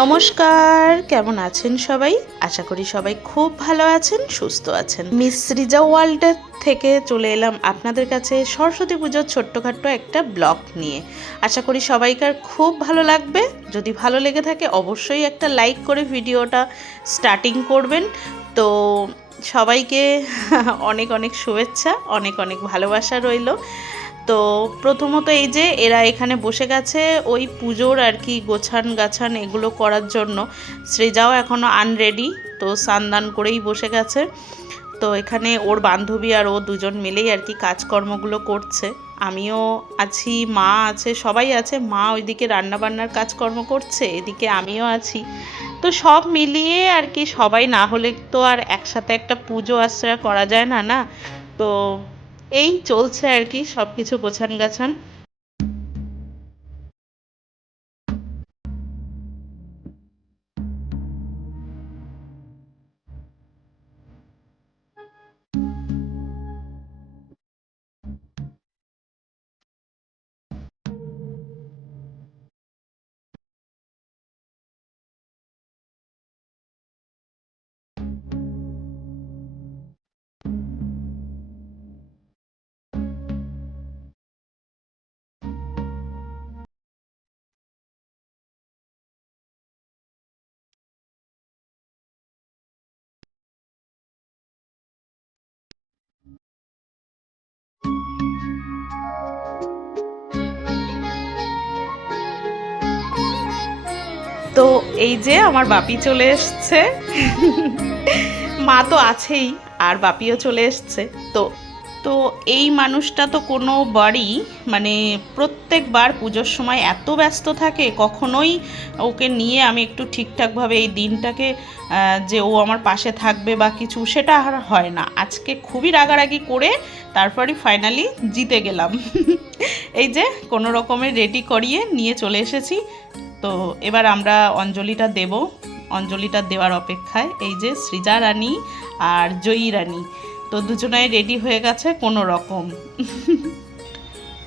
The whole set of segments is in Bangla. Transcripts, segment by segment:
নমস্কার, কেমন আছেন সবাই? আশা করি সবাই খুব ভালো আছেন, সুস্থ আছেন। মিস সৃজা ওয়ার্ল্ডের থেকে চলে এলাম আপনাদের কাছে সরস্বতী পুজোর ছোট্টখাট্ট একটা ব্লগ নিয়ে। আশা করি সবাইকার খুব ভালো লাগবে। যদি ভালো লেগে থাকে অবশ্যই একটা লাইক করে ভিডিওটা স্টার্টিং করবেন। তো সবাইকে অনেক অনেক শুভেচ্ছা, অনেক অনেক ভালোবাসা রইল। তো প্রথমত এই যে এরা এখানে বসে গেছে ওই পুজোর আর কি গোছান গাছান এগুলো করার জন্য। সৃজাও এখনও আনরেডি, তো স্নান করেই বসে গেছে। তো এখানে ওর বান্ধবী আর ও দুজন মিলেই আর কি কাজকর্মগুলো করছে। আমিও আছি, মা আছে, সবাই আছে। মা ওইদিকে রান্নাবান্নার কাজকর্ম করছে, এদিকে আমিও আছি। তো সব মিলিয়ে আর কি সবাই না হলে তো আর একসাথে একটা পুজো আশ্রয় করা যায় না, না? তো এই চলছে আর কি সব কিছু গোছান গাছান। তো এই যে আমার বাপি চলে এসছে। মা তো আছেই, আর বাপিও চলে এসছে। তো তো এই মানুষটা তো কোনো বাড়ি মানে প্রত্যেকবার পুজোর সময় এত ব্যস্ত থাকে, কখনোই ওকে নিয়ে আমি একটু ঠিকঠাকভাবে এই দিনটাকে যে ও আমার পাশে থাকবে বা কিছু, সেটা আর হয় না। আজকে খুবই রাগারাগি করে তারপরই ফাইনালি জিতে গেলাম। এই যে কোনো রকমের রেডি করিয়ে নিয়ে চলে এসেছি। তো এবার আমরা অঞ্জলিটা দেব, অঞ্জলিটা দেওয়ার অপেক্ষায়। এই যে সৃজা রানী আর জয়ী রানী, তো দুজনাই রেডি হয়ে গেছে কোনো রকম।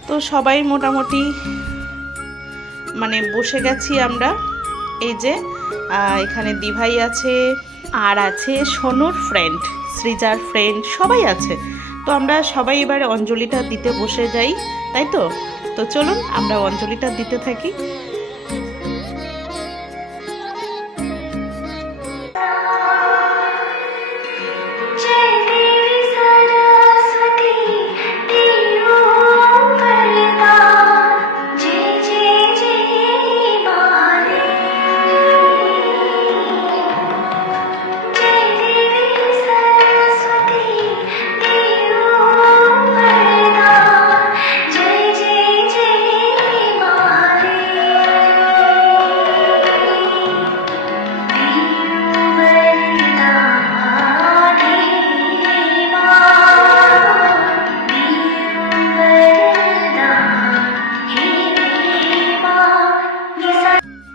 তো সবাই মোটামুটি মানে বসে গেছি আমরা। এই যে এখানে দিভাই আছে, আর আছে সোনুর ফ্রেন্ড, সৃজার ফ্রেন্ড, সবাই আছে। তো আমরা সবাই এবারে অঞ্জলিটা দিতে বসে যাই, তাই তো? তো চলুন আমরা অঞ্জলিটা দিতে থাকি।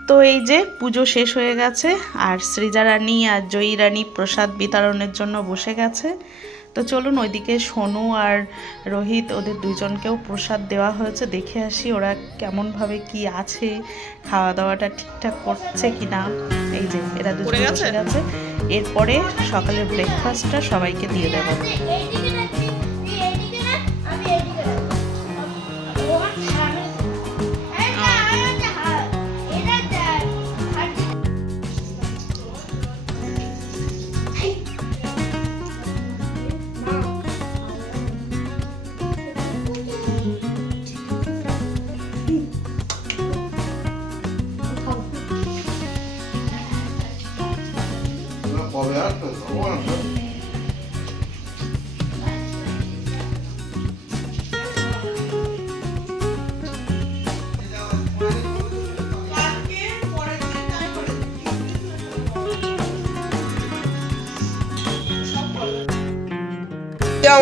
তো এই যে পুজো শেষ হয়ে গেছে, আর সৃজা রানী আর জয়ী রানী প্রসাদ বিতরণের জন্য বসে গেছে। তো চলুন ওইদিকে সোনু আর রোহিত, ওদের দুজনকেও প্রসাদ দেওয়া হয়েছে, দেখে আসি ওরা কেমনভাবে কি আছে, খাওয়া দাওয়াটা ঠিকঠাক করছে কি না। এই যে এরা দুজন বসে গেছে। এরপরে সকালের ব্রেকফাস্টটা সবাইকে দিয়ে দেবো।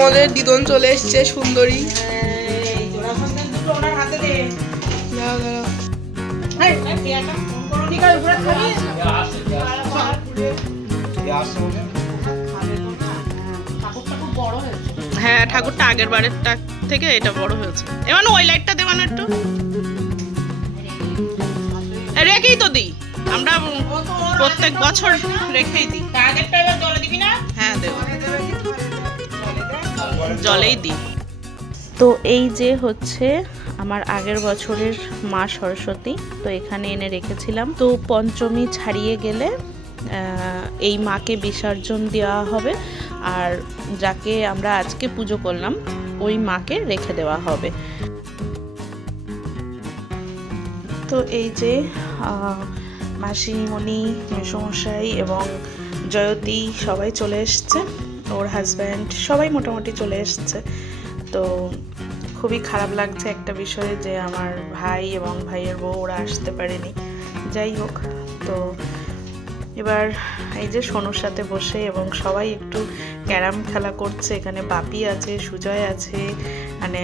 আমাদের দিদন চলে এসছে, সুন্দরী। হ্যাঁ, ঠাকুরটা আগের বারের থেকে এটা বড় হয়েছে। এবার ওই লাইটটা দেবানো একটু রেখেই তো দিই। আমরা প্রত্যেক বছর রেখেই দিই। হ্যাঁ দেব, জলেই দিই। তো এই যে হচ্ছে আমার আগের বছরের মা সরস্বতী, তো এখানে এনে রেখেছিলাম। তো পঞ্চমী ছাড়িয়ে গেলে এই মাকে বিসর্জন দেওয়া হবে, আর যাকে আমরা আজকে পুজো করলাম ওই মাকে রেখে দেওয়া হবে। তো এই যে মাসিমণি, মেসোমশাই এবং জয়তী সবাই চলে এসছে, ওর হাজব্যান্ড সবাই মোটামুটি চলে এসছে। তো খুবই খারাপ লাগছে একটা বিষয়ে যে আমার ভাই এবং ভাইয়ের বউ ওরা আসতে পারেনি। যাই হোক, তো এবার এই যে সোনুর সাথে বসে এবং সবাই একটু ক্যারাম খেলা করছে। এখানে বাপি আছে, সুজয় আছে, মানে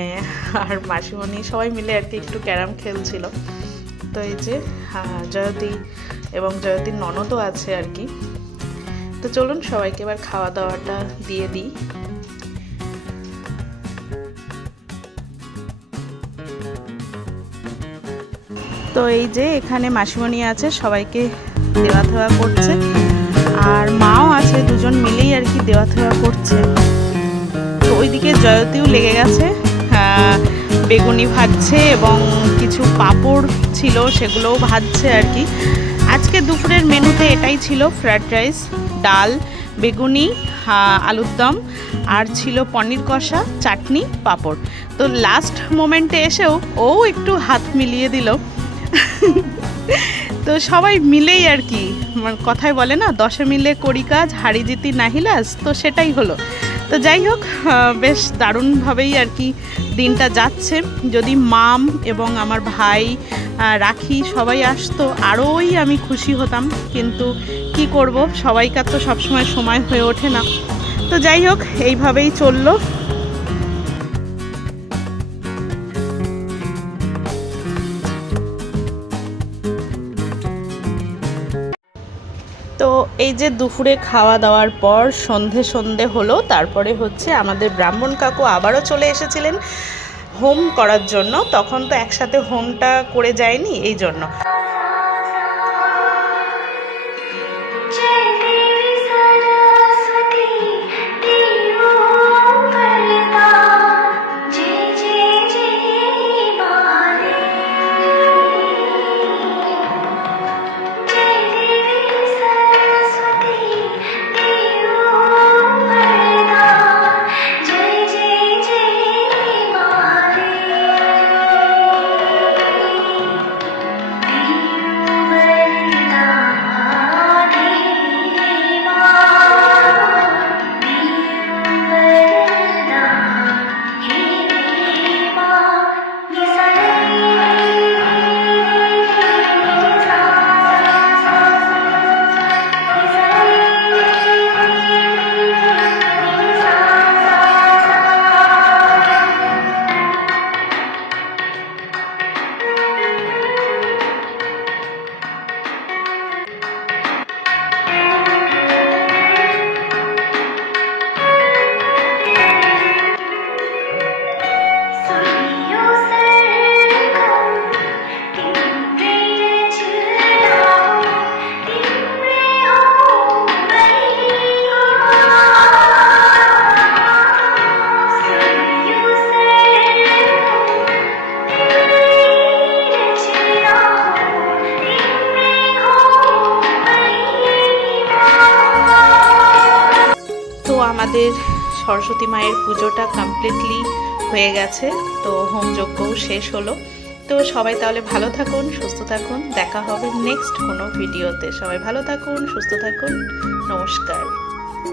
আর মাসিমণি সবাই মিলে আর কি একটু ক্যারাম খেলছিল। তো এই যে জয়তী এবং জয়তীর ননদও আছে আর কি। তো চলুন সবাইকে এবার খাওয়া দাওয়াটা দিয়ে দিই। তো এই যে এখানে মাসিমণি আছে, সবাইকে দেওয়া থেওয়া করছে, আর মাও আছে, দুজন মিলেই আর কি দেওয়া থেওয়া করছে। তো ওইদিকে জয়তীও লেগে গেছে, বেগুনি ভাজছে এবং কিছু পাঁপড় ছিল সেগুলোও ভাজছে আর কি। আজকে দুপুরের মেনুতে এটাই ছিল, ফ্রাইড রাইস, ডাল, বেগুনি, আলুর দম, আর ছিল পনির কষা, চাটনি, পাঁপড়। তো লাস্ট মোমেন্টে এসেও ও একটু হাত মিলিয়ে দিল। তো সবাই মিলেই আর কি, কথায় বলে না, 10 মিলে করি কাজ, হারি জিতি নাহিলাস, তো সেটাই হলো। তো যাই হোক, বেশ দারুণভাবেই আর কি দিনটা যাচ্ছে। যদি মাম এবং আমার ভাই, রাখি সবাই আসতো আরোই আমি খুশি হতাম, কিন্তু কি করব, সবাইকার তো সবসময় সময় হয়ে ওঠে না। তো যাই হোক, এইভাবেই চললো। তো এই যে দুপুরে খাওয়া দাওয়ার পর সন্ধে হলো, তারপরে হচ্ছে আমাদের ব্রাহ্মণ কাকু আবারও চলে এসেছিলেন হোম করার জন্য। তখন তো একসাথে হোমটা করে যায়নি, এই জন্য। আমাদের সরস্বতী মায়ের পুজোটা কমপ্লিটলি হয়ে গেছে, তো হোমযজ্ঞও শেষ হলো। তো সবাই তাহলে ভালো থাকুন, সুস্থ থাকুন, দেখা হবে নেক্সট কোনো ভিডিওতে। সবাই ভালো থাকুন, সুস্থ থাকুন, নমস্কার।